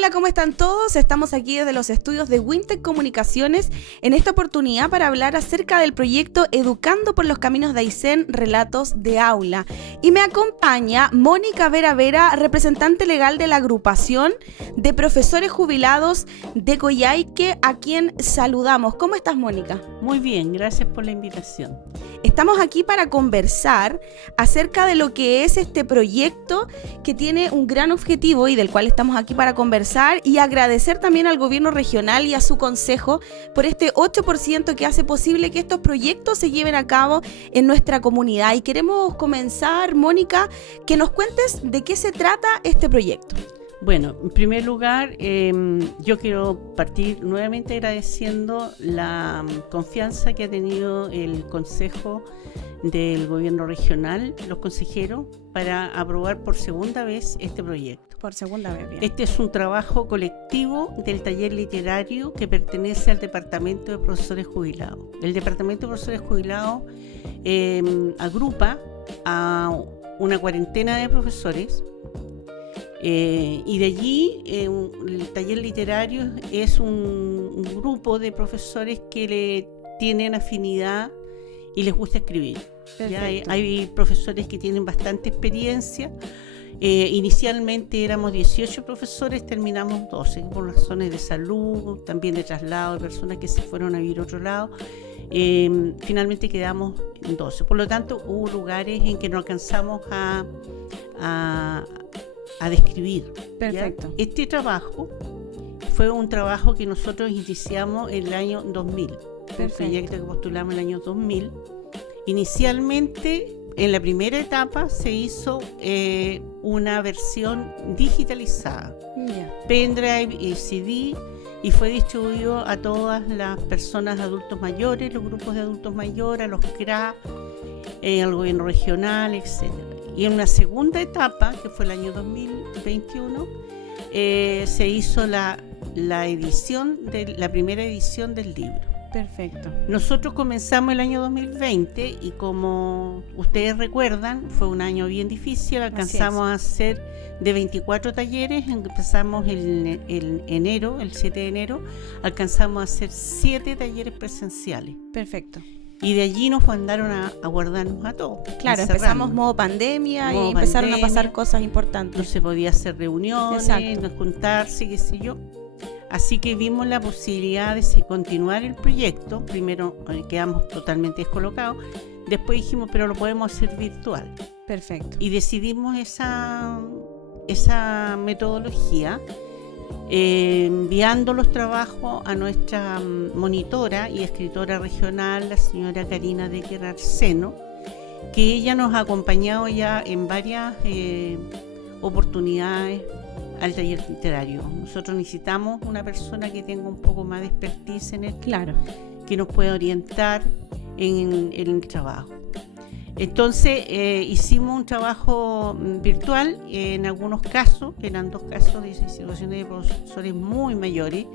Hola, ¿cómo están todos? Estamos aquí desde los estudios de Wintec Comunicaciones en esta oportunidad para hablar acerca del proyecto Educando por los Caminos de Aysén, Relatos de Aula. Y me acompaña Mónica Vera Vera, representante legal de la agrupación de profesores jubilados de Coyhaique, a quien saludamos. ¿Cómo estás, Mónica? Muy bien, gracias por la invitación. Estamos aquí para conversar acerca de lo que es este proyecto que tiene un gran objetivo y del cual estamos aquí para conversar, y agradecer también al gobierno regional y a su consejo por este 8% que hace posible que estos proyectos se lleven a cabo en nuestra comunidad. Y queremos comenzar, Mónica, que nos cuentes de qué se trata este proyecto. Bueno, en primer lugar, yo quiero partir nuevamente agradeciendo la confianza que ha tenido el Consejo del Gobierno Regional, los consejeros, para aprobar por segunda vez este proyecto. Por segunda vez, bien. Este es un trabajo colectivo del taller literario que pertenece al Departamento de Profesores Jubilados. El Departamento de Profesores Jubilados agrupa a una cuarentena de profesores. Y de allí el taller literario es un grupo de profesores que le tienen afinidad y les gusta escribir. ¿Ya? Hay profesores que tienen bastante experiencia. Inicialmente éramos 18 profesores, terminamos 12 por razones de salud, también de traslado de personas que se fueron a vivir a otro lado. Finalmente quedamos en 12. Por lo tanto, hubo lugares en que no alcanzamos a describir. Perfecto. ¿Ya? Este trabajo fue un trabajo que nosotros iniciamos en el año 2000. Perfecto. Un proyecto que postulamos en el año 2000. Inicialmente, en la primera etapa, se hizo una versión digitalizada, pendrive y CD, y fue distribuido a todas las personas adultos mayores, los grupos de adultos mayores, a los CRA, al gobierno regional, etc. Y en una segunda etapa, que fue el año 2021, se hizo la primera edición del libro. Perfecto. Nosotros comenzamos el año 2020 y, como ustedes recuerdan, fue un año bien difícil. Alcanzamos a hacer de 24 talleres, empezamos el 7 de enero, alcanzamos a hacer 7 talleres presenciales. Perfecto. Y de allí nos mandaron a guardarnos a todos. Claro, empezamos modo pandemia y empezaron a pasar cosas importantes. No se podía hacer reuniones, exacto, no juntarse, qué sé yo. Así que vimos la posibilidad de continuar el proyecto. Primero quedamos totalmente descolocados. Después dijimos, pero lo podemos hacer virtual. Perfecto. Y decidimos esa metodología, enviando los trabajos a nuestra monitora y escritora regional, la señora Karina de Arseno, que ella nos ha acompañado ya en varias oportunidades al taller literario. Nosotros necesitamos una persona que tenga un poco más de expertise en esto, claro, que nos pueda orientar en el trabajo. Entonces hicimos un trabajo virtual en algunos casos, eran 2 casos de situaciones de profesores muy mayores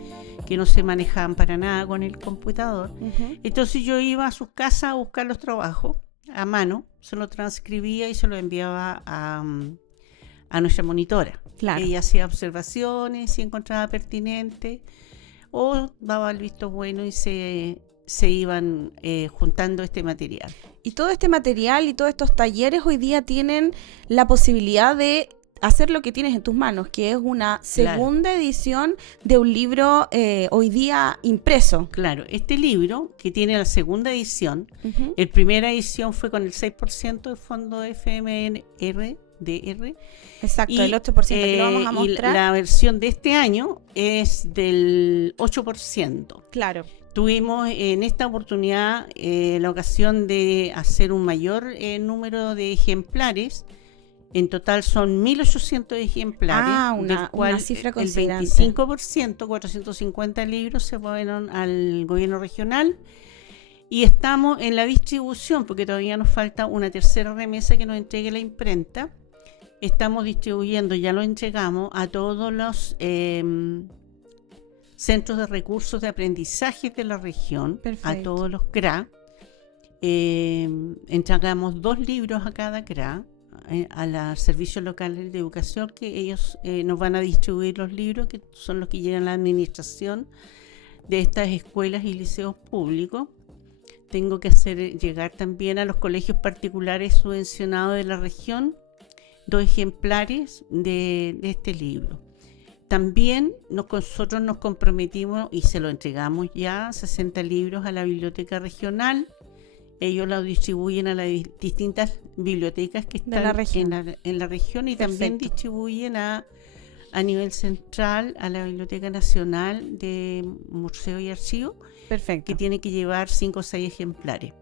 que no se manejaban para nada con el computador. Entonces yo iba a sus casas a buscar los trabajos a mano, se lo transcribía y se lo enviaba a nuestra monitora. Claro. Ella hacía observaciones, si encontraba pertinente, o daba el visto bueno y se iban juntando este material. Y todo este material y todos estos talleres hoy día tienen la posibilidad de hacer lo que tienes en tus manos, que es una segunda edición de un libro hoy día impreso. Claro, este libro que tiene la segunda edición, la primera edición fue con el 6% de fondo de FMNR, exacto, y el 8% que lo vamos a mostrar. Y la versión de este año es del 8%. Claro. Tuvimos en esta oportunidad la ocasión de hacer un mayor número de ejemplares. En total son 1.800 ejemplares, del cual una cifra el considerable. 25%, 450 libros, se fueron al gobierno regional. Y estamos en la distribución, porque todavía nos falta una tercera remesa que nos entregue la imprenta. Estamos distribuyendo, ya lo entregamos a todos los centros de recursos de aprendizaje de la región. Perfecto. A todos los CRA. Entregamos 2 libros a cada CRA, a los servicios locales de educación, que ellos nos van a distribuir los libros, que son los que llegan a la administración de estas escuelas y liceos públicos. Tengo que hacer llegar también a los colegios particulares subvencionados de la región 2 ejemplares de este libro. También nosotros nos comprometimos y se lo entregamos ya, 60 libros a la biblioteca regional. Ellos los distribuyen a las distintas bibliotecas que están en la región y también distribuyen a nivel central a la Biblioteca Nacional de Museo y Archivo, que tiene que llevar 5 o 6 ejemplares.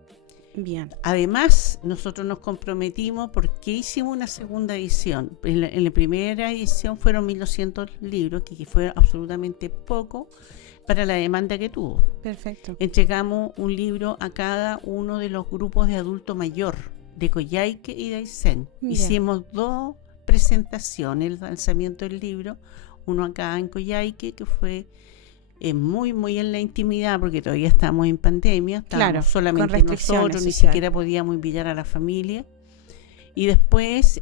Bien. Además, nosotros nos comprometimos porque hicimos una segunda edición. En la primera edición fueron 1.200 libros, que fue absolutamente poco para la demanda que tuvo. Perfecto. Entregamos un libro a cada uno de los grupos de adulto mayor de Coyhaique y de Aysén. Hicimos 2 presentaciones, el lanzamiento del libro, uno acá en Coyhaique, que fue muy en la intimidad, porque todavía estamos en pandemia, estábamos solamente nosotros, ni siquiera podíamos invitar a la familia. Y después,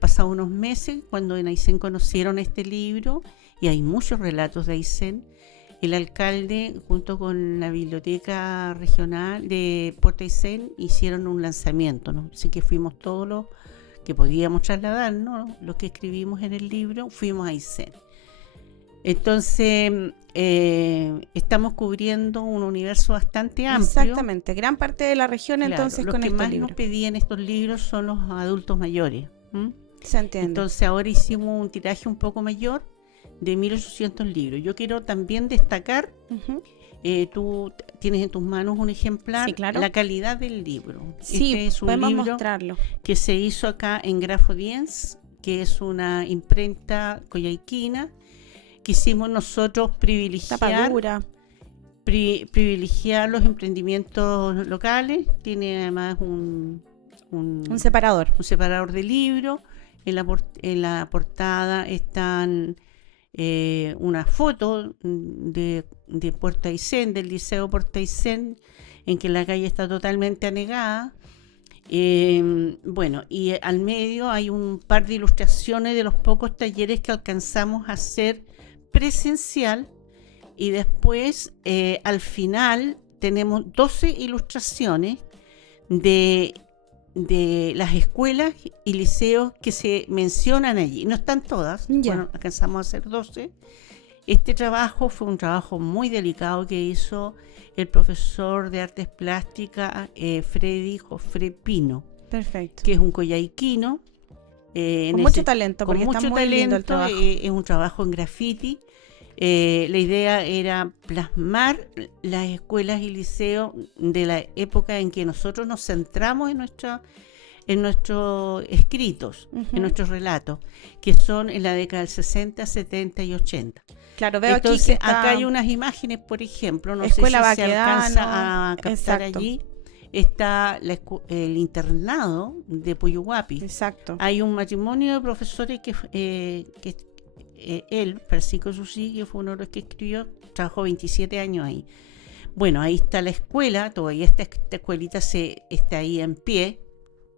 pasados unos meses, cuando en Aysén conocieron este libro, y hay muchos relatos de Aysén, el alcalde junto con la biblioteca regional de Puerto Aysén hicieron un lanzamiento, ¿no? Así que fuimos todos los que podíamos trasladar, ¿no? Los que escribimos en el libro, fuimos a Aysén. Entonces, estamos cubriendo un universo bastante amplio. Exactamente, gran parte de la región, entonces, con este libro. Los que más nos pedían estos libros son los adultos mayores. Se entiende. Entonces, ahora hicimos un tiraje un poco mayor de 1.800 libros. Yo quiero también destacar, tú tienes en tus manos un ejemplar, sí, claro, la calidad del libro. Sí, es un podemos libro mostrarlo, que se hizo acá en Grafodiens, que es una imprenta coyhaiquina. Quisimos nosotros privilegiar los emprendimientos locales. Tiene además un separador de libros. En la portada están una foto de Puerto Aysén, del Liceo Puerto Aysén, en que la calle está totalmente anegada. Y al medio hay un par de ilustraciones de los pocos talleres que alcanzamos a hacer presencial, y después al final tenemos 12 ilustraciones de las escuelas y liceos que se mencionan allí. No están todas, bueno, alcanzamos a hacer 12. Este trabajo fue un trabajo muy delicado que hizo el profesor de artes plásticas Freddy Jofre Pino. Perfecto. Que es un coyhaiquino. Con mucho talento, porque está muy lindo el trabajo. Es un trabajo en graffiti. La idea era plasmar las escuelas y liceos de la época en que nosotros nos centramos en nuestros escritos, en nuestros relatos, que son en la década del 60, 70 y 80. Claro, veo entonces, aquí que acá hay unas imágenes, por ejemplo, no Escuela sé si se alcanza a captar. Exacto. Allí. Está el internado de Puyuhuapi. Exacto. Hay un matrimonio de profesores que él, Francisco Susí, que fue uno de los que escribió, trabajó 27 años ahí. Bueno, ahí está la escuela, todavía esta escuelita está ahí en pie.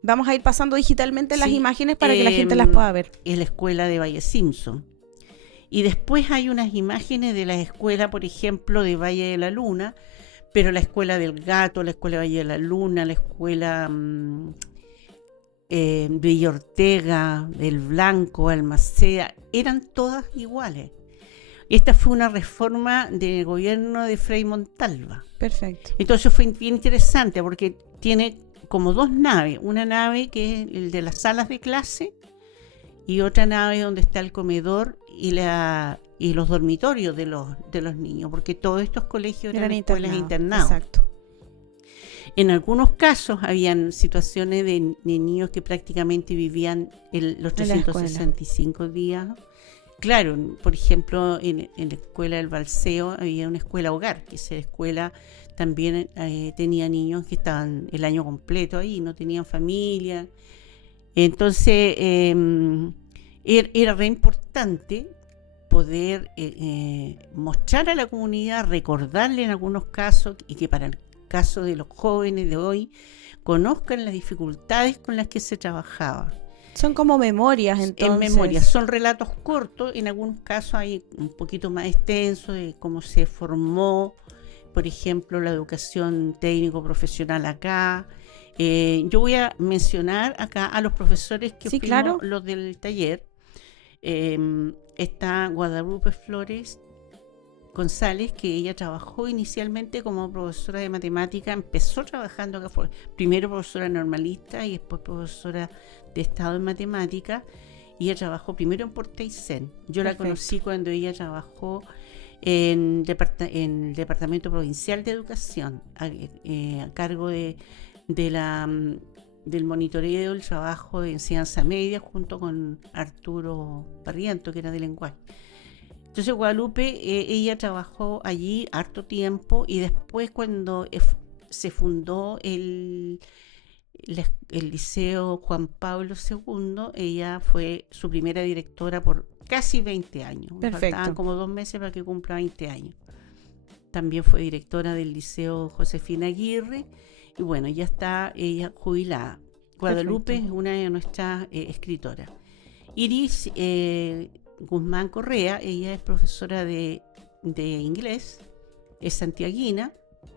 Vamos a ir pasando digitalmente las imágenes para que la gente las pueda ver. Es la escuela de Valle Simpson. Y después hay unas imágenes de la escuela, por ejemplo, de Valle de la Luna, pero la escuela del Gato, la escuela Valle de la Luna, la escuela Villa Ortega, del Blanco, Almaceda, eran todas iguales. Esta fue una reforma del gobierno de Frei Montalva. Perfecto. Entonces fue bien interesante porque tiene como 2 naves, una nave que es el de las salas de clase y otra nave donde está el comedor y los dormitorios de los niños, porque todos estos colegios eran escuelas internados. Exacto. En algunos casos habían situaciones de niños que prácticamente vivían los 365 días. Claro, por ejemplo, en la escuela del Balseo había una escuela hogar, que esa escuela también tenía niños que estaban el año completo ahí, no tenían familia. Entonces, era re importante poder mostrar a la comunidad, recordarle en algunos casos, y que para el caso de los jóvenes de hoy conozcan las dificultades con las que se trabajaba. Son como memorias, entonces. En memoria, son relatos cortos, en algunos casos hay un poquito más extenso de cómo se formó, por ejemplo, la educación técnico-profesional acá. Yo voy a mencionar acá a los profesores que Sí, fuimos claro. los del taller. Está Guadalupe Flores González, que ella trabajó inicialmente como profesora de matemática, empezó trabajando acá, fue primero profesora normalista y después profesora de estado en matemática, y ella trabajó primero en Puerto Aysén. Yo la conocí cuando ella trabajó en el Departamento Provincial de Educación, a cargo del monitoreo del trabajo de enseñanza media junto con Arturo Barriento, que era de lenguaje. Entonces Guadalupe, ella trabajó allí harto tiempo, y después cuando se fundó el Liceo Juan Pablo II, ella fue su primera directora por casi 20 años. Perfecto. Faltaban como 2 meses para que cumpla 20 años. También fue directora del Liceo Josefina Aguirre, y bueno, ya está ella jubilada. Guadalupe es una de nuestras escritoras. Iris Guzmán Correa, ella es profesora de inglés, es santiaguina.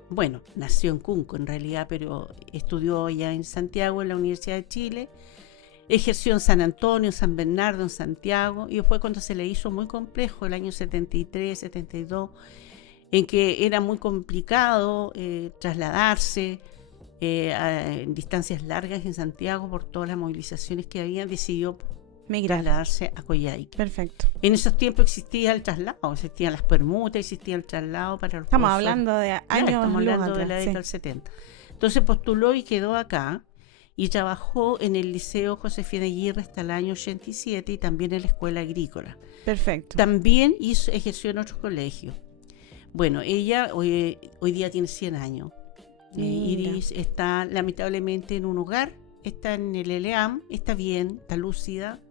Bueno, nació en Cunco en realidad, pero estudió allá en Santiago, en la Universidad de Chile. Ejerció en San Antonio, San Bernardo, en Santiago, y fue cuando se le hizo muy complejo, el año 73, 72, en que era muy complicado trasladarse en distancias largas en Santiago por todas las movilizaciones que había, decidió trasladarse a Coyhaique. Perfecto. En esos tiempos existía el traslado, existían las permutas, existía el traslado para los Estamos profesores. hablando de años, Estamos hablando atrás, de la década del 70. Entonces postuló y quedó acá, y trabajó en el Liceo Josefina Aguirre hasta el año 87, y también en la Escuela Agrícola. Perfecto. También ejerció en otros colegios. Bueno, ella hoy día tiene 100 años. Iris está lamentablemente en un hogar, está en el ELEAM, está bien, está lúcida.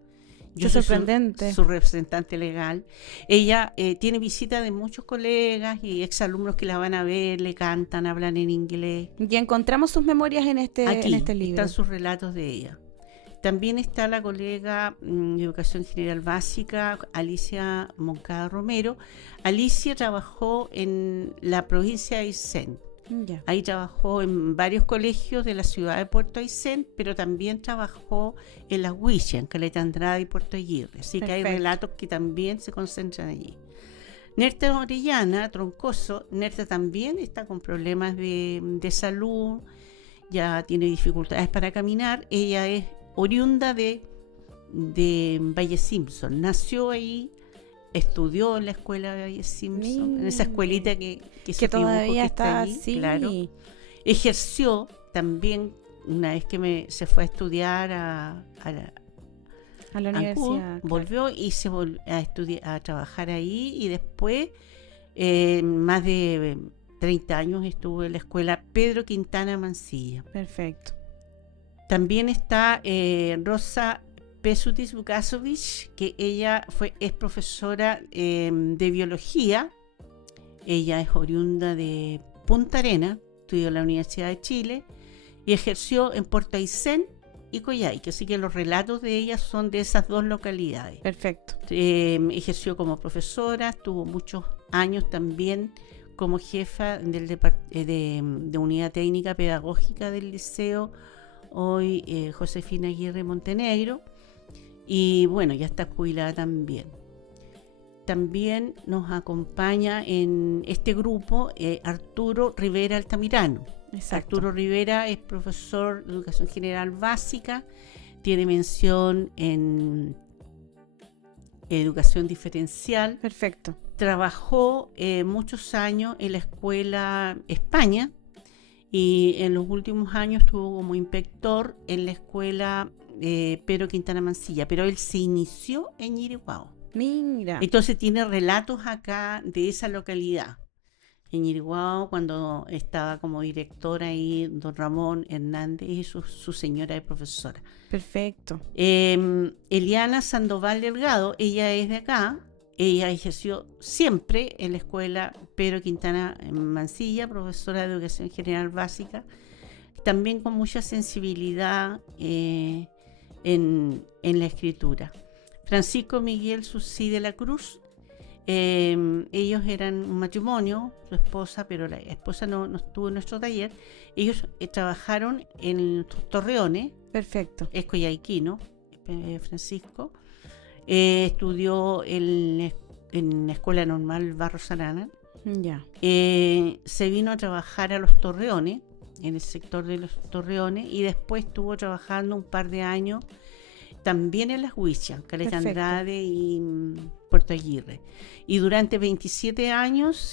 Yo soy sorprendente. Su representante legal. Ella tiene visita de muchos colegas y exalumnos que la van a ver, le cantan, hablan en inglés. Y encontramos sus memorias en este libro. Están sus relatos de ella. También está la colega de Educación General Básica, Alicia Moncada Romero. Alicia trabajó en la provincia de Aysén. Ya. Ahí trabajó en varios colegios de la ciudad de Puerto Aysén, pero también trabajó en las Huillas, en Caleta Andrade y Puerto Aguirre. Así que hay relatos que también se concentran allí. Nerta Orellana Troncoso, Nerta también está con problemas de salud, ya tiene dificultades para caminar. Ella es oriunda de Valle Simpson, nació ahí, estudió en la escuela de Valle Simpson, en esa escuelita que todavía está allí, así. Claro. Ejerció también una vez que se fue a estudiar a la universidad. Volvió y se volvió a trabajar ahí, y después más de 30 años estuvo en la escuela Pedro Quintana Mancilla. Perfecto. También está Rosa Pesutis Vukasovic, que ella es profesora de biología. Ella es oriunda de Punta Arenas, estudió en la Universidad de Chile y ejerció en Puerto Aysén y Coyhaique, así que los relatos de ella son de esas dos localidades. Perfecto. Ejerció como profesora, estuvo muchos años también como jefa de unidad técnica pedagógica del liceo, hoy Josefina Aguirre Montenegro, y bueno, ya está jubilada también. También nos acompaña en este grupo Arturo Rivera Altamirano. Exacto. Arturo Rivera es profesor de Educación General Básica, tiene mención en Educación Diferencial. Perfecto. Trabajó muchos años en la Escuela España, y en los últimos años estuvo como inspector en la Escuela Pedro Quintana Mancilla, pero él se inició en Ñiriguao. Mira. Entonces tiene relatos acá de esa localidad. En Ñiriguao, cuando estaba como directora ahí don Ramón Hernández y su señora de profesora. Perfecto. Eliana Sandoval Delgado, ella es de acá. Ella ejerció siempre en la escuela Pedro Quintana Mancilla, profesora de Educación General Básica, también con mucha sensibilidad en la escritura. Francisco Miguel Sucí de la Cruz, ellos eran un matrimonio, su esposa, pero la esposa no estuvo en nuestro taller. Ellos trabajaron en Torreones. Perfecto. Es coyhaiquino, Francisco. Estudió en la Escuela Normal Barros Arana. Ya. Se vino a trabajar a los Torreones, en el sector de los Torreones, y después estuvo trabajando un par de años también en las Huichas, Caleta Andrade y Puerto Aguirre. Y durante 27 años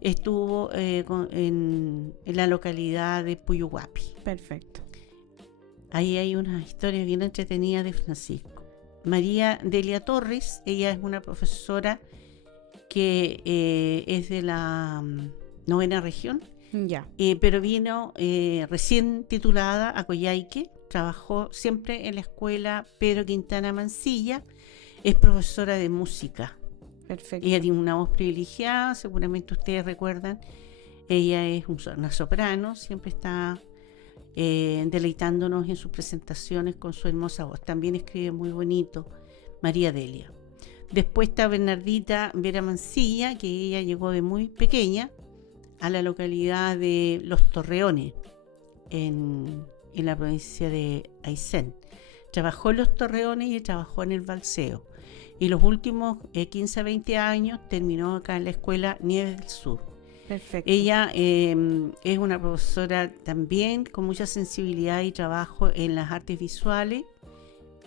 estuvo en la localidad de Puyuhuapi. Perfecto. Ahí hay una historia bien entretenida de Francisco. María Delia Torres, ella es una profesora que es de la 9ª región, Ya. pero vino recién titulada a Coyhaique, trabajó siempre en la escuela Pedro Quintana Mancilla, es profesora de música. Perfecto. Ella tiene una voz privilegiada, seguramente ustedes recuerdan, ella es una soprano, siempre está deleitándonos en sus presentaciones con su hermosa voz. También escribe muy bonito, María Delia. Después está Bernardita Vera Mancilla, que ella llegó de muy pequeña a la localidad de Los Torreones, en la provincia de Aysén. Trabajó en Los Torreones y trabajó en el Balseo. Y los últimos 15 a 20 años terminó acá en la escuela Nieves del Sur. Perfecto. Ella es una profesora también con mucha sensibilidad y trabajo en las artes visuales,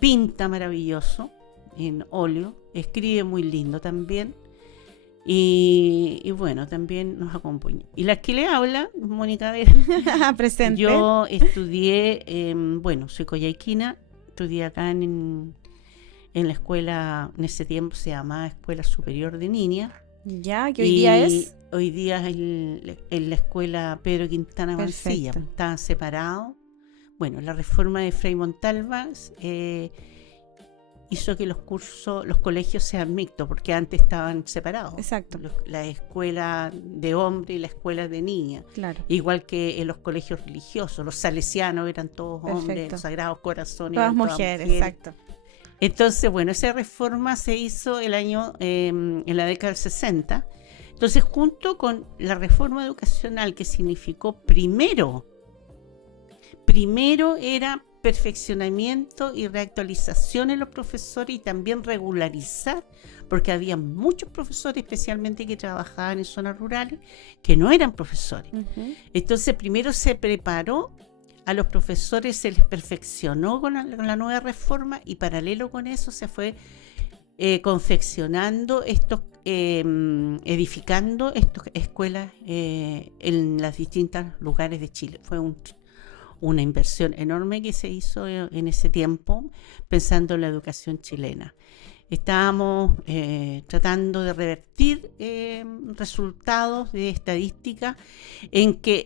pinta maravilloso en óleo, escribe muy lindo también y bueno, también nos acompaña. Y la que le habla, Mónica Vera. Presente. Yo estudié, soy coyhaiquina, estudié acá en la escuela, en ese tiempo se llamaba Escuela Superior de Niñas. Ya, que hoy día es. Hoy día es en la escuela Pedro Quintana Mancilla, estaban separados. Bueno, la reforma de Frei Montalva hizo que los colegios sean mixtos, porque antes estaban separados. Exacto. La escuela de hombres y la escuela de niñas. Claro. Igual que en los colegios religiosos, los salesianos eran todos hombres, los Sagrados Corazones todas eran mujeres, mujeres. exacto. Entonces, bueno, esa reforma se hizo en la década del 60. Entonces, junto con la reforma educacional que significó primero era perfeccionamiento y reactualización en los profesores y también regularizar, porque había muchos profesores, especialmente que trabajaban en zonas rurales, que no eran profesores. Uh-huh. Entonces, primero se preparó a los profesores, se les perfeccionó con la nueva reforma y paralelo con eso se fue confeccionando edificando estas escuelas en los distintos lugares de Chile. Fue una inversión enorme que se hizo en ese tiempo pensando en la educación chilena. Estábamos tratando de revertir resultados de estadística en que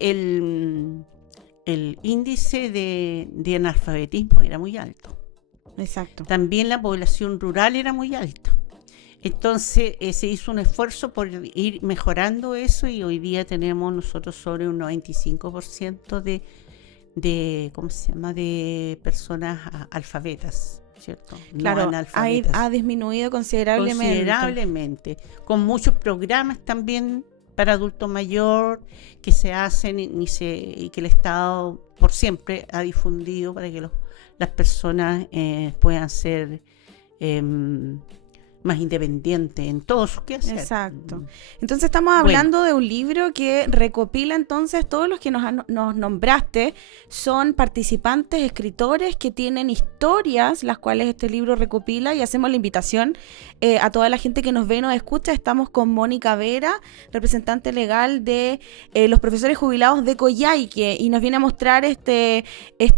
el índice de analfabetismo era muy alto. Exacto. También la población rural era muy alta. Entonces se hizo un esfuerzo por ir mejorando eso y hoy día tenemos nosotros sobre un 95% de personas alfabetas, ¿cierto? Claro, no analfabetas. Ha disminuido considerablemente. Con muchos programas también para adulto mayor que se hacen y que el Estado por siempre ha difundido para que las personas puedan ser más independientes en todos sus quehaceres. Exacto. Entonces estamos hablando de un libro que recopila entonces todos los que nos nombraste, son participantes, escritores que tienen historias, las cuales este libro recopila, y hacemos la invitación a toda la gente que nos ve y nos escucha. Estamos con Mónica Vera, representante legal de los profesores jubilados de Coyhaique, y nos viene a mostrar este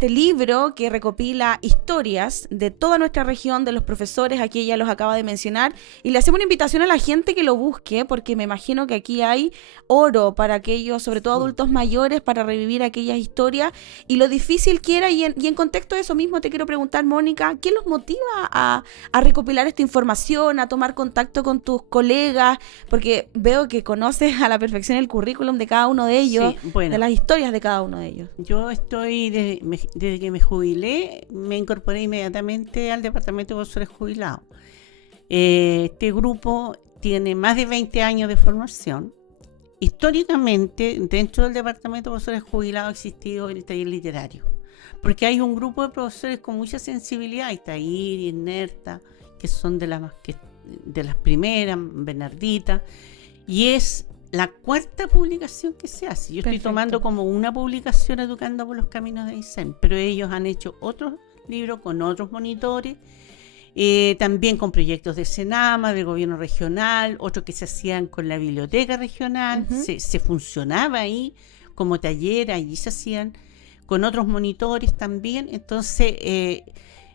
libro que recopila historias de toda nuestra región, de los profesores. Aquí ella los acaba de mencionar reflexionar y le hacemos una invitación a la gente que lo busque, porque me imagino que aquí hay oro para aquellos, sobre todo adultos mayores, para revivir aquellas historias y lo difícil que era. Y en contexto de eso mismo te quiero preguntar, Mónica, ¿qué los motiva a recopilar esta información, a tomar contacto con tus colegas? Porque veo que conoces a la perfección el currículum de cada uno de ellos, Sí, bueno, de las historias de cada uno de ellos. yo estoy, desde que me jubilé, me incorporé inmediatamente al Departamento de Profesores Jubilados. Este grupo tiene más de 20 años de formación. Históricamente, dentro del Departamento de Profesores Jubilados ha existido el taller literario, porque hay un grupo de profesores con mucha sensibilidad, Itair y Nerta, que son de las primeras, Bernardita, y es la cuarta publicación que se hace. Yo estoy tomando como una publicación Educando por los Caminos de Aysén, pero ellos han hecho otros libros con otros monitores, también con proyectos de Senama, del gobierno regional, otros que se hacían con la biblioteca regional, se funcionaba ahí como taller, allí se hacían con otros monitores también. Entonces,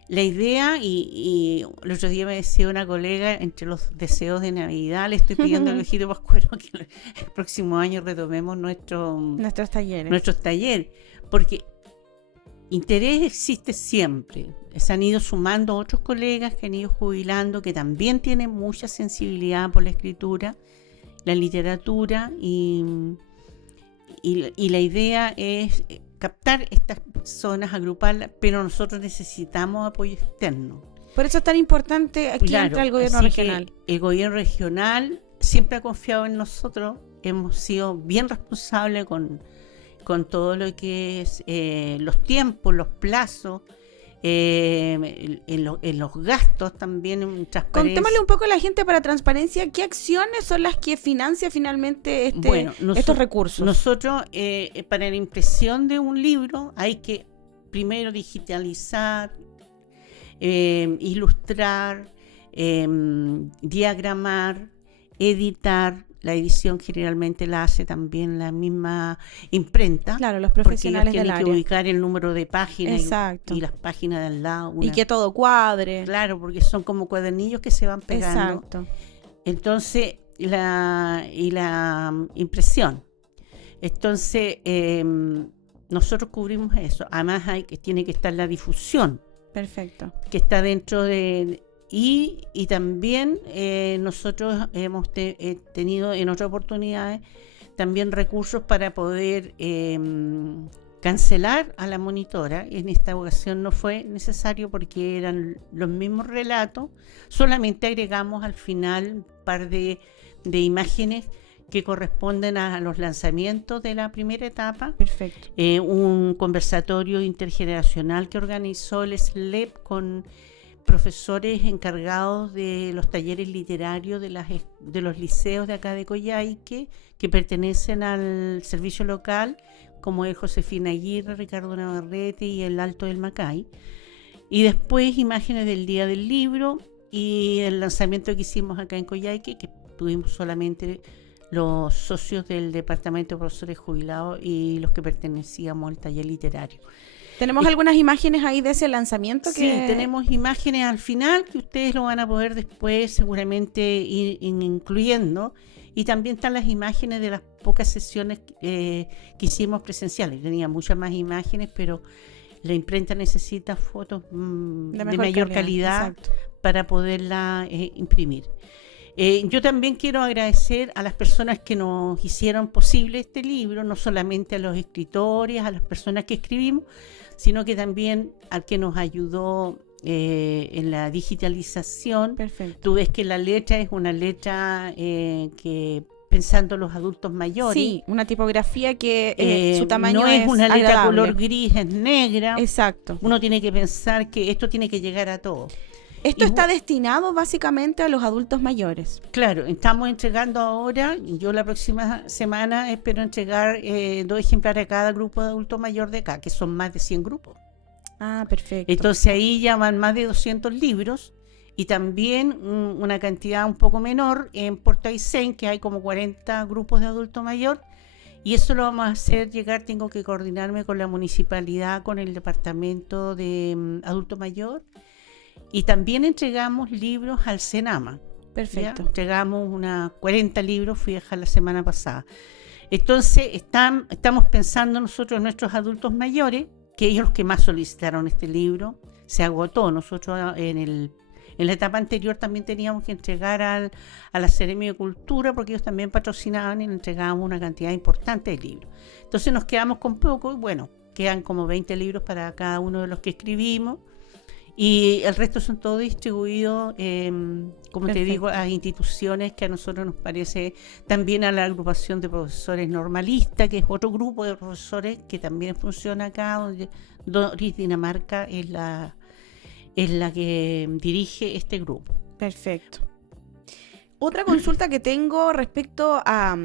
la idea, y el otro día me decía una colega, entre los deseos de Navidad, le estoy pidiendo al viejito Pascuero que el próximo año retomemos nuestros talleres, porque interés existe siempre. Se han ido sumando otros colegas que han ido jubilando, que también tienen mucha sensibilidad por la escritura, la literatura, y la idea es captar estas personas, agruparlas, pero nosotros necesitamos apoyo externo. Por eso es tan importante aquí entra el gobierno regional. El gobierno regional siempre ha confiado en nosotros, hemos sido bien responsables con todo lo que es los tiempos, los plazos, en los gastos también, en transparencia. Contémosle un poco a la gente para transparencia, ¿qué acciones son las que financia finalmente estos recursos? Nosotros, para la impresión de un libro, hay que primero digitalizar, ilustrar, diagramar, editar. La edición generalmente la hace también la misma imprenta. Claro, los profesionales del área. Tienen que ubicar el número de páginas y las páginas de al lado. Y que todo cuadre. Claro, porque son como cuadernillos que se van pegando. Exacto. Entonces, la impresión. Entonces, nosotros cubrimos eso. Además, tiene que estar la difusión. Perfecto. Que está dentro de... Y también nosotros hemos tenido en otras oportunidades también recursos para poder cancelar a la monitora. En esta ocasión no fue necesario porque eran los mismos relatos, solamente agregamos al final un par de imágenes que corresponden a los lanzamientos de la primera etapa. Perfecto. Un conversatorio intergeneracional que organizó el SLEP con profesores encargados de los talleres literarios de los liceos de acá de Coyhaique, que pertenecen al servicio local, como es Josefina Aguirre, Ricardo Navarrete y el Alto del Macay. Y después imágenes del Día del Libro y el lanzamiento que hicimos acá en Coyhaique, que tuvimos solamente los socios del Departamento de Profesores Jubilados y los que pertenecíamos al taller literario. ¿Tenemos algunas imágenes ahí de ese lanzamiento? Sí, tenemos imágenes al final que ustedes lo van a poder después seguramente ir incluyendo. Y también están las imágenes de las pocas sesiones que hicimos presenciales. Tenía muchas más imágenes, pero la imprenta necesita fotos de mayor calidad para poderla imprimir. Yo también quiero agradecer a las personas que nos hicieron posible este libro, no solamente a los escritores, a las personas que escribimos, sino que también al que nos ayudó en la digitalización. Perfecto. Tú ves que la letra es una letra que pensando en los adultos mayores. Sí, una tipografía que su tamaño no es una letra agradable. Color gris, es negra. Exacto. Uno tiene que pensar que esto tiene que llegar a todos. Esto está destinado básicamente a los adultos mayores. Claro, estamos entregando ahora, yo la próxima semana espero entregar 2 ejemplares a cada grupo de adultos mayor de acá, que son más de 100 grupos. Ah, perfecto. Entonces ahí ya van más de 200 libros y también una cantidad un poco menor en Puerto Aysén, que hay como 40 grupos de adulto mayor, y eso lo vamos a hacer llegar. Tengo que coordinarme con la municipalidad, con el departamento de adulto mayor, Y también entregamos libros al Senama. Perfecto. ¿Ya? Entregamos unos 40 libros, fui a dejar la semana pasada. Entonces, estamos pensando nosotros en nuestros adultos mayores, que ellos los que más solicitaron este libro. Se agotó. Nosotros en la etapa anterior también teníamos que entregar a la Seremi de Cultura, porque ellos también patrocinaban y le entregábamos una cantidad importante de libros. Entonces nos quedamos con poco y bueno, quedan como 20 libros para cada uno de los que escribimos. Y el resto son todos distribuidos, como te digo, a instituciones que a nosotros nos parece, también a la agrupación de profesores normalistas, que es otro grupo de profesores que también funciona acá, donde Doris Dinamarca es la que dirige este grupo. Perfecto. Otra consulta que tengo respecto a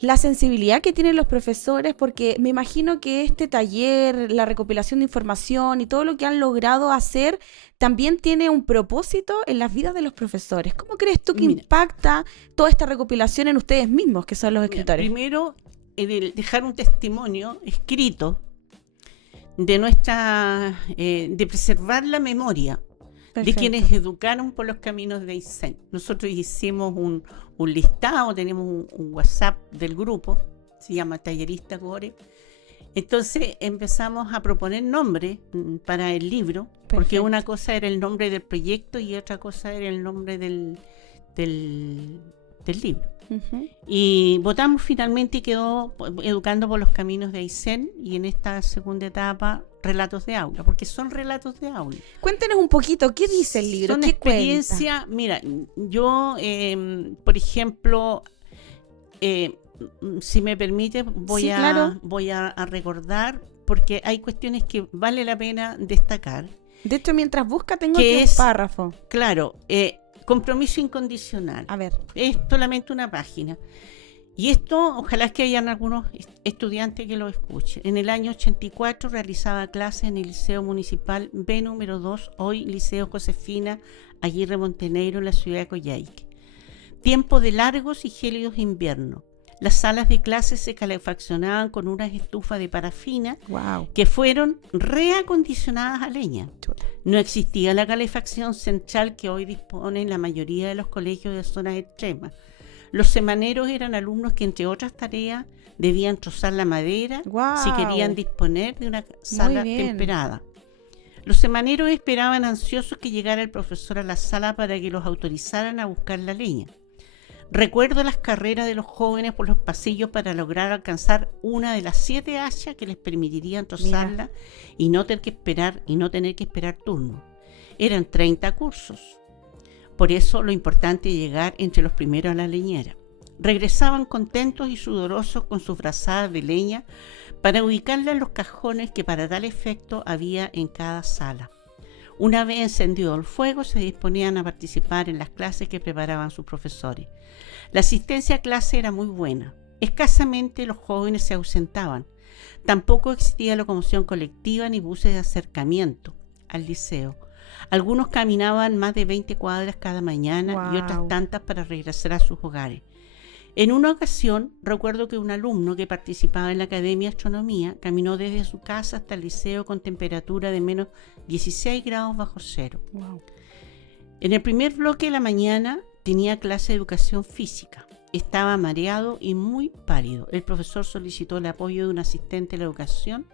la sensibilidad que tienen los profesores, porque me imagino que este taller, la recopilación de información y todo lo que han logrado hacer, también tiene un propósito en las vidas de los profesores. ¿Cómo crees tú que impacta toda esta recopilación en ustedes mismos, que son los escritores? Primero, dejar un testimonio escrito de preservar la memoria. Perfecto. De quienes educaron por los caminos de Aysén. Nosotros hicimos un listado, tenemos un WhatsApp del grupo, se llama Tallerista Gore. Entonces empezamos a proponer nombres para el libro, perfecto, porque una cosa era el nombre del proyecto y otra cosa era el nombre del libro. Uh-huh. Y votamos finalmente y quedó Educando por los caminos de Aysén, y en esta segunda etapa Relatos de aula, porque son relatos de aula. Cuéntenos un poquito, ¿qué dice el libro? Son ¿Qué experiencia? Cuenta? Mira, yo, por ejemplo, si me permite, voy a recordar, porque hay cuestiones que vale la pena destacar. De hecho, mientras busca, tengo aquí un párrafo. Claro, compromiso incondicional. A ver. Es solamente una página. Y esto, ojalá que hayan algunos estudiantes que lo escuchen. En el año 84 realizaba clases en el Liceo Municipal B número 2, hoy Liceo Josefina Aguirre Montenegro, en la ciudad de Coyhaique. Tiempo de largos y gélidos inviernos. Las salas de clases se calefaccionaban con unas estufas de parafina, wow, que fueron reacondicionadas a leña. No existía la calefacción central que hoy disponen la mayoría de los colegios de zonas extremas. Los semaneros eran alumnos que, entre otras tareas, debían trozar la madera, wow, si querían disponer de una sala temperada. Los semaneros esperaban ansiosos que llegara el profesor a la sala para que los autorizaran a buscar la leña. Recuerdo las carreras de los jóvenes por los pasillos para lograr alcanzar una de las 7 hachas que les permitirían trozarla y no tener que esperar turno. Eran 30 cursos. Por eso lo importante es llegar entre los primeros a la leñera. Regresaban contentos y sudorosos con sus brazadas de leña para ubicarla en los cajones que para tal efecto había en cada sala. Una vez encendido el fuego, se disponían a participar en las clases que preparaban sus profesores. La asistencia a clase era muy buena. Escasamente los jóvenes se ausentaban. Tampoco existía locomoción colectiva ni buses de acercamiento al liceo. Algunos caminaban más de 20 cuadras cada mañana, wow, y otras tantas para regresar a sus hogares. En una ocasión, recuerdo que un alumno que participaba en la Academia de Astronomía caminó desde su casa hasta el liceo con temperatura de menos 16 grados bajo cero. Wow. En el primer bloque de la mañana tenía clase de educación física. Estaba mareado y muy pálido. El profesor solicitó el apoyo de un asistente de la educación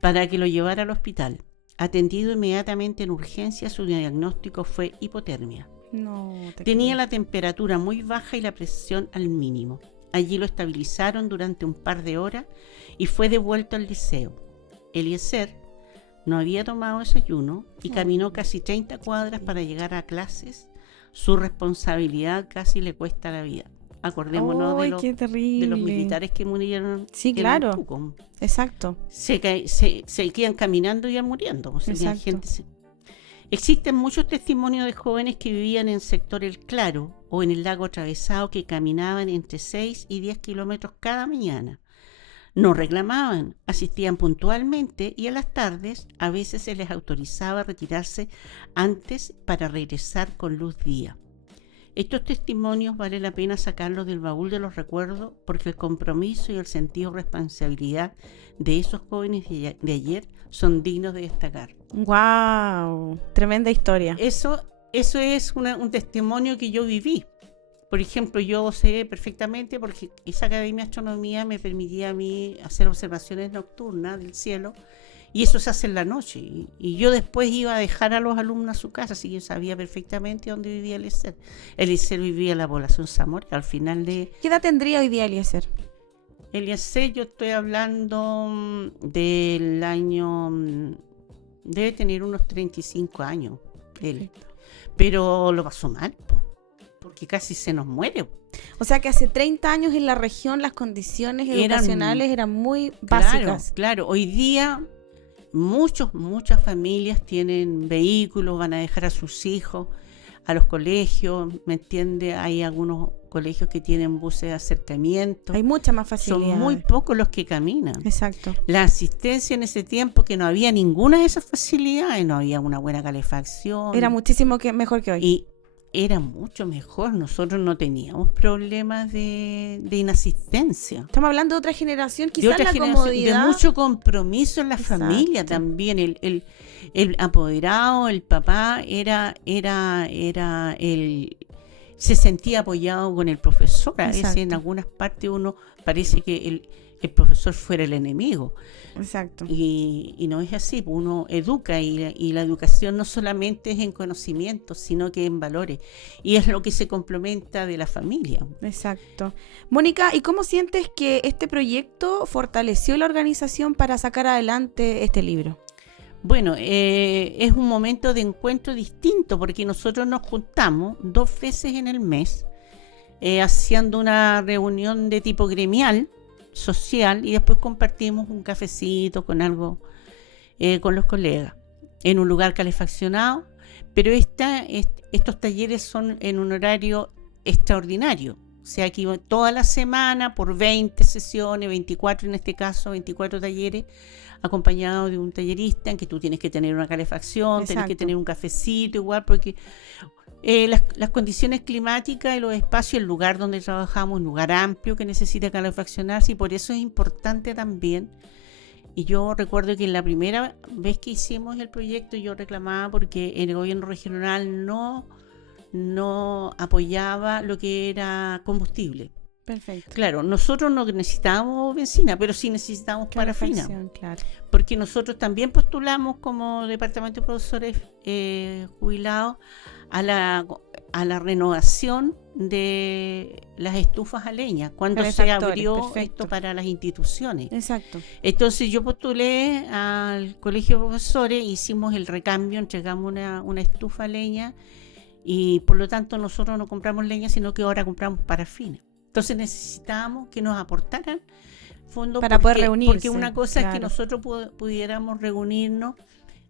para que lo llevara al hospital. Atendido inmediatamente en urgencia, su diagnóstico fue hipotermia. Tenía la temperatura muy baja y la presión al mínimo. Allí lo estabilizaron durante un par de horas y fue devuelto al liceo. Eliezer no había tomado desayuno y caminó casi 30 cuadras para llegar a clases. Su responsabilidad casi le cuesta la vida. Acordémonos de los militares que murieron. Sí, claro. En Tucumán. Exacto. Se quedan caminando y iban muriendo. O sea, existen muchos testimonios de jóvenes que vivían en el sector El Claro o en el lago Atravesado, que caminaban entre 6 y 10 kilómetros cada mañana. No reclamaban, asistían puntualmente y a las tardes a veces se les autorizaba retirarse antes para regresar con luz día. Estos testimonios vale la pena sacarlos del baúl de los recuerdos porque el compromiso y el sentido de responsabilidad de esos jóvenes de ayer son dignos de destacar. ¡Wow! Tremenda historia. Eso es un testimonio que yo viví. Por ejemplo, yo sé perfectamente porque esa academia de astronomía me permitía a mí hacer observaciones nocturnas del cielo y eso se hace en la noche. Y yo después iba a dejar a los alumnos a su casa, así que yo sabía perfectamente dónde vivía Eliezer. Eliezer vivía en la población Zamora, al final de... ¿Qué edad tendría hoy día Eliezer? Eliezer, yo estoy hablando del año... Debe tener unos 35 años, él. Pero lo pasó mal, porque casi se nos muere. O sea que hace 30 años en la región las condiciones educacionales eran muy básicas. Claro, hoy día muchas familias tienen vehículos, van a dejar a sus hijos a los colegios, ¿me entiende? Hay algunos colegios que tienen buses de acercamiento. Hay mucha más facilidad. Son muy pocos los que caminan. Exacto. La asistencia en ese tiempo, que no había ninguna de esas facilidades, no había una buena calefacción. Era muchísimo mejor que hoy. Y era mucho mejor. Nosotros no teníamos problemas de inasistencia. Estamos hablando de otra generación, quizás la comodidad. De mucho compromiso en la familia también. El apoderado, el papá, se sentía apoyado con el profesor. A veces en algunas partes uno parece que el profesor fuera el enemigo. Exacto. Y no es así, uno educa y la educación no solamente es en conocimientos, sino que en valores. Y es lo que se complementa de la familia. Exacto. Mónica, ¿y cómo sientes que este proyecto fortaleció la organización para sacar adelante este libro? Bueno, es un momento de encuentro distinto porque nosotros nos juntamos 2 veces en el mes haciendo una reunión de tipo gremial, social, y después compartimos un cafecito con algo con los colegas en un lugar calefaccionado, pero estos talleres son en un horario extraordinario, o sea que toda la semana por 20 sesiones, 24 en este caso, 24 talleres, acompañado de un tallerista en que tú tienes que tener una calefacción, Exacto. tienes que tener un cafecito igual, porque las condiciones climáticas y los espacios, el lugar donde trabajamos, un lugar amplio que necesita calefaccionarse, y por eso es importante también. Y yo recuerdo que en la primera vez que hicimos el proyecto yo reclamaba porque el gobierno regional no apoyaba lo que era combustible. Perfecto. Claro, nosotros no necesitábamos benzina, pero sí necesitábamos parafina. Claro. Porque nosotros también postulamos como Departamento de Profesores Jubilados a la renovación de las estufas a leña cuando se abrió esto para las instituciones. Exacto. Entonces yo postulé al Colegio de Profesores, hicimos el recambio, entregamos una estufa a leña y por lo tanto nosotros no compramos leña, sino que ahora compramos parafina. Entonces necesitábamos que nos aportaran fondos para poder reunirse. Porque una cosa es que nosotros pudiéramos reunirnos,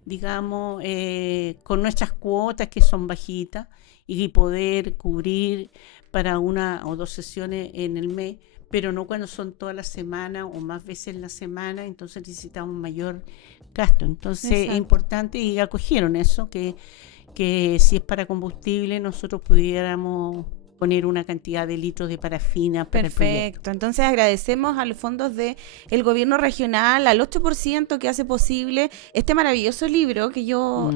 digamos, con nuestras cuotas que son bajitas y poder cubrir para 1 o 2 sesiones en el mes, pero no cuando son toda la semana o más veces en la semana, entonces necesitamos mayor gasto. Entonces es importante, y acogieron eso, que si es para combustible nosotros pudiéramos poner una cantidad de litros de parafina para el proyecto. Entonces agradecemos a los fondos del gobierno regional, al 8% que hace posible este maravilloso libro que yo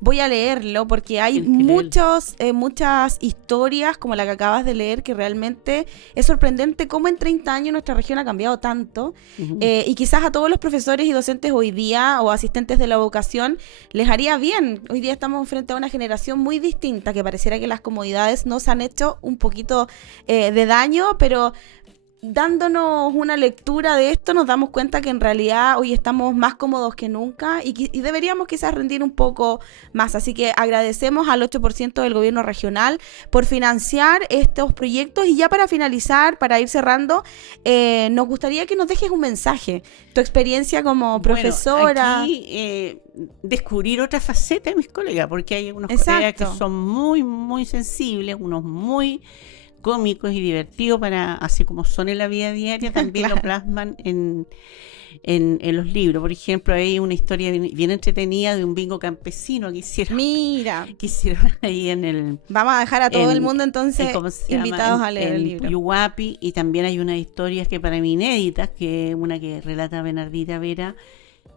voy a leerlo porque hay muchas historias como la que acabas de leer que realmente es sorprendente cómo en 30 años nuestra región ha cambiado tanto y quizás a todos los profesores y docentes hoy día o asistentes de la educación les haría bien. Hoy día estamos frente a una generación muy distinta que pareciera que las comodidades nos han hecho un poquito de daño, pero dándonos una lectura de esto nos damos cuenta que en realidad hoy estamos más cómodos que nunca y deberíamos quizás rendir un poco más, así que agradecemos al 8% del gobierno regional por financiar estos proyectos. Y ya para finalizar, para ir cerrando, nos gustaría que nos dejes un mensaje, tu experiencia como profesora. Aquí descubrir otra faceta de mis colegas, porque hay unos colegas que son muy, muy sensibles, unos muy cómicos y divertidos, así como son en la vida diaria, también Claro. lo plasman en los libros. Por ejemplo, hay una historia bien entretenida de un bingo campesino Mira, que hicieron ahí vamos a dejar a todo el mundo entonces ¿cómo se llama? invitados a leer el En libro. Puyuhuapi. Y también hay unas historias que para mí inéditas, que una que relata Bernardita Vera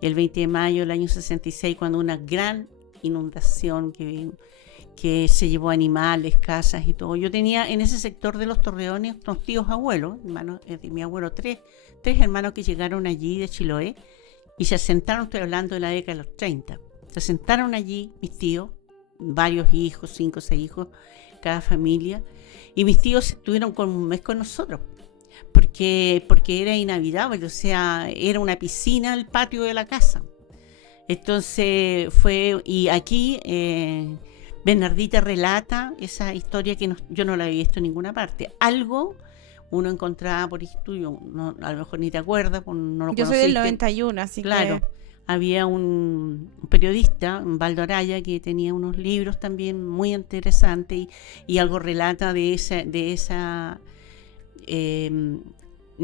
el 20 de mayo del año 66, cuando una gran inundación que se llevó animales, casas y todo. Yo tenía en ese sector de los Torreones unos tíos abuelos, hermanos de mi abuelo, tres hermanos que llegaron allí de Chiloé y se asentaron, estoy hablando de la década de los 30, se asentaron allí mis tíos, varios hijos, 5 o 6 hijos, cada familia, y mis tíos estuvieron con un mes con nosotros, porque era inhabitable, o sea, era una piscina el patio de la casa. Entonces y aquí Bernardita relata esa historia que yo no la había visto en ninguna parte. Algo uno encontraba por estudio, a lo mejor ni te acuerdas, no lo conociste. Yo soy del 91, así claro, que... había un periodista, Baldo Araya, que tenía unos libros también muy interesantes y algo relata de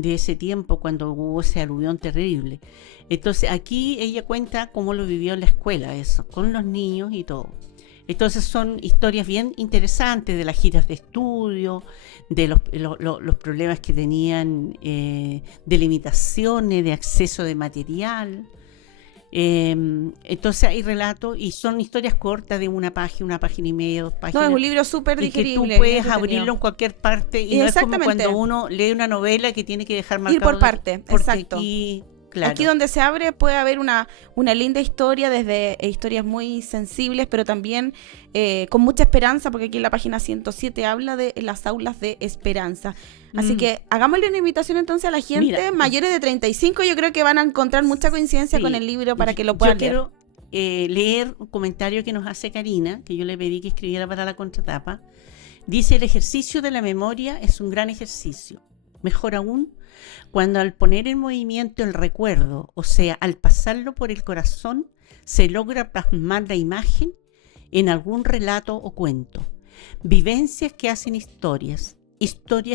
ese tiempo cuando hubo ese aluvión terrible. Entonces aquí ella cuenta cómo lo vivió en la escuela, eso, con los niños y todo. Entonces son historias bien interesantes de las giras de estudio, de los problemas que tenían, de limitaciones, de acceso de material. Entonces hay relatos y son historias cortas de una página y media, 2 páginas. No, es un libro súper digerible. Y que tú puedes abrirlo en cualquier parte y no es como cuando uno lee una novela que tiene que dejar marcado. Ir por parte, exacto. Aquí, claro. Aquí donde se abre puede haber una linda historia, desde historias muy sensibles, pero también con mucha esperanza, porque aquí en la página 107 habla de las aulas de esperanza. Así que hagámosle una invitación entonces a la gente mayores de 35, yo creo que van a encontrar mucha coincidencia con el libro para que lo puedan leer. Yo quiero leer un comentario que nos hace Karina, que yo le pedí que escribiera para la contratapa. Dice: el ejercicio de la memoria es un gran ejercicio. Mejor aún, cuando al poner en movimiento el recuerdo, o sea, al pasarlo por el corazón, se logra plasmar la imagen en algún relato o cuento. Vivencias que hacen historias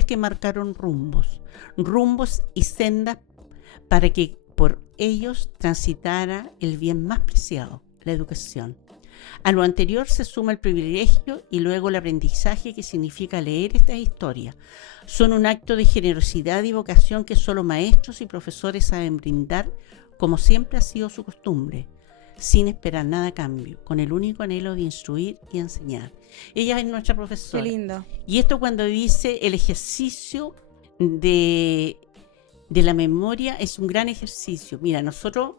que marcaron rumbos y sendas para que por ellos transitara el bien más preciado, la educación. A lo anterior se suma el privilegio y luego el aprendizaje que significa leer estas historias. Son un acto de generosidad y vocación que solo maestros y profesores saben brindar, como siempre ha sido su costumbre, sin esperar nada a cambio, con el único anhelo de instruir y enseñar. Ella es nuestra profesora. Qué lindo. Y esto cuando dice el ejercicio de la memoria es un gran ejercicio. Mira, nosotros,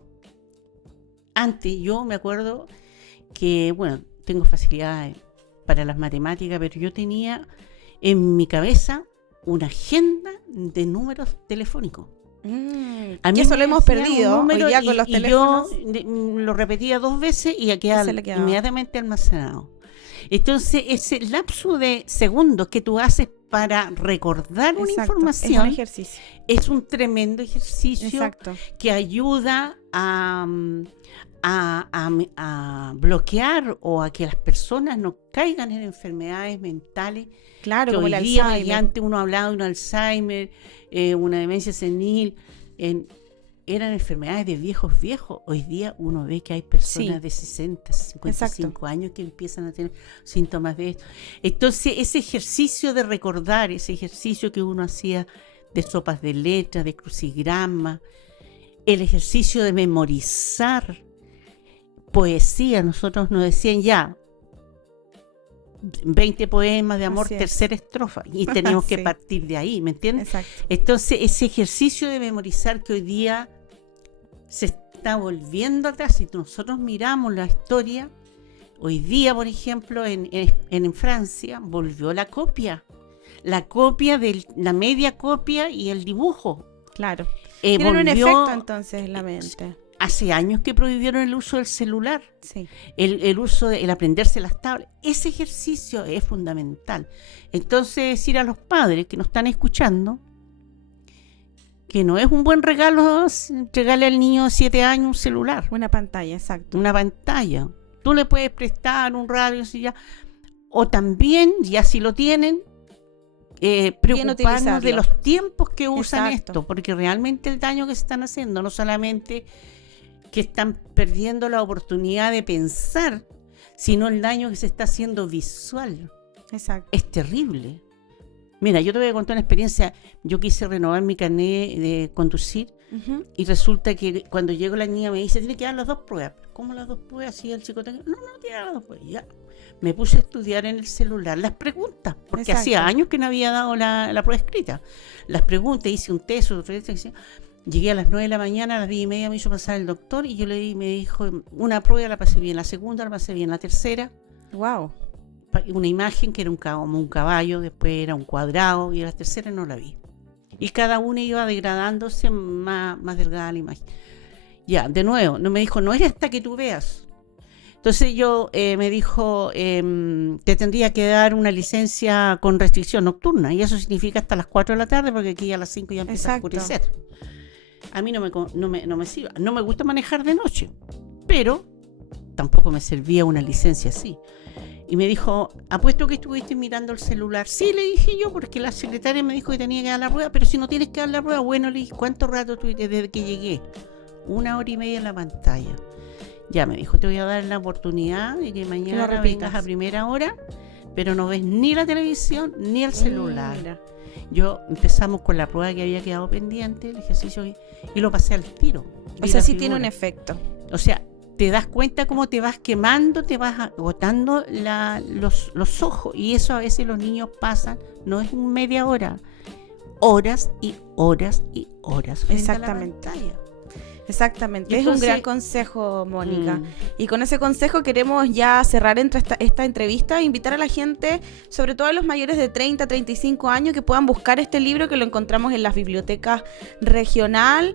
antes yo me acuerdo que, bueno, tengo facilidad para las matemáticas, pero yo tenía en mi cabeza una agenda de números telefónicos. A mí eso lo hemos perdido hoy día con los teléfonos. Yo lo repetía 2 veces y ya quedaba inmediatamente almacenado. Entonces, ese lapso de segundos que tú haces para recordar una información es un ejercicio. Es un tremendo ejercicio que ayuda a bloquear o a que las personas no caigan en enfermedades mentales. Claro, que como hoy el día, Alzheimer. antes uno hablaba de un Alzheimer, una demencia senil, eran enfermedades de viejos. Hoy día uno ve que hay personas de 60, 55 años que empiezan a tener síntomas de esto. Entonces, ese ejercicio de recordar, ese ejercicio que uno hacía de sopas de letras, de crucigrama, el ejercicio de memorizar poesía. Nosotros nos decían ya 20 poemas de amor, tercera estrofa, y tenemos que partir de ahí, ¿me entiendes? Entonces, ese ejercicio de memorizar que hoy día se está volviendo atrás, si nosotros miramos la historia, hoy día, por ejemplo, en Francia, volvió la copia de la media copia y el dibujo. Claro. Tiene un efecto entonces en la mente. Hace años que prohibieron el uso del celular, el uso el aprenderse las tablas. Ese ejercicio es fundamental. Entonces, decir a los padres que nos están escuchando que no es un buen regalo entregarle al niño de 7 años un celular. Una pantalla, exacto. Una pantalla. Tú le puedes prestar un radio, o también, ya si lo tienen, preocuparnos de utilizarlo. los tiempos que usan Exacto. esto, porque realmente el daño que se están haciendo, no solamente que están perdiendo la oportunidad de pensar, sino el daño que se está haciendo visual. Exacto. Es terrible. Mira, yo te voy a contar una experiencia. Yo quise renovar mi carnet de conducir Ujú. y resulta que cuando llego la niña me dice, tiene que dar las 2 pruebas. ¿Cómo las 2 pruebas? Si el chico tiene... No, tiene que dar las 2 pruebas. Ya. Me puse a estudiar en el celular las preguntas, porque Exacto. hacía años que no había dado la prueba escrita. Las preguntas, hice un test, otro test. Llegué a las 9 de la mañana, a las 10:30 me hizo pasar el doctor y yo le di, me dijo, una prueba la pasé bien, la segunda la pasé bien, la tercera, Wow. una imagen que era como un caballo, después era un cuadrado y la tercera no la vi. Y cada una iba degradándose más delgada la imagen. Ya, de nuevo, no me dijo, no es hasta que tú veas. Entonces yo me dijo, te tendría que dar una licencia con restricción nocturna y eso significa hasta las 4 de la tarde porque aquí a las 5 ya empieza a Exacto. oscurecer. A mí no me sirve. No me gusta manejar de noche, pero tampoco me servía una licencia así. Y me dijo, apuesto que estuviste mirando el celular. Sí, le dije yo, porque la secretaria me dijo que tenía que dar la prueba, pero si no tienes que dar la prueba, bueno, le dije, ¿cuánto rato estuviste desde que llegué? 1 hora y media en la pantalla. Ya me dijo, te voy a dar la oportunidad de que mañana repitas. vengas a primera hora, pero no ves ni la televisión ni el celular. Mira. Yo empezamos con la prueba que había quedado pendiente, el ejercicio, y lo pasé al tiro. O Vi sea, la sí tiene figura. un efecto. O sea, te das cuenta cómo te vas quemando, te vas agotando los ojos. Y eso a veces los niños pasan, no es media hora, horas y horas y horas frente a la Exactamente. pantalla. Exactamente, Y es un entonces- gran consejo, Mónica. Mm. Y con ese consejo queremos ya cerrar esta entrevista, invitar a la gente, sobre todo a los mayores de 30, 35 años, que puedan buscar este libro que lo encontramos en las bibliotecas regional,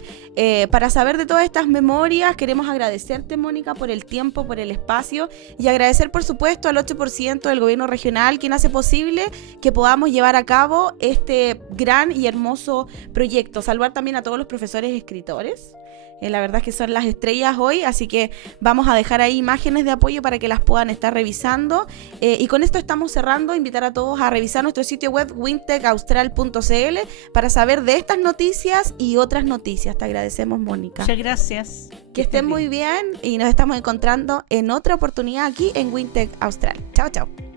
para saber de todas estas memorias. Queremos agradecerte, Mónica, por el tiempo, por el espacio y agradecer, por supuesto, al 8% del gobierno regional, quien hace posible que podamos llevar a cabo este gran y hermoso proyecto. Saludar también a todos los profesores y escritores. La verdad es que son las estrellas hoy, así que vamos a dejar ahí imágenes de apoyo para que las puedan estar revisando. Y con esto estamos cerrando. Invitar a todos a revisar nuestro sitio web wintechaustral.cl para saber de estas noticias y otras noticias. Te agradecemos, Mónica. Muchas gracias. Que estén muy bien y nos estamos encontrando en otra oportunidad aquí en Wintech Austral. Chao, chao.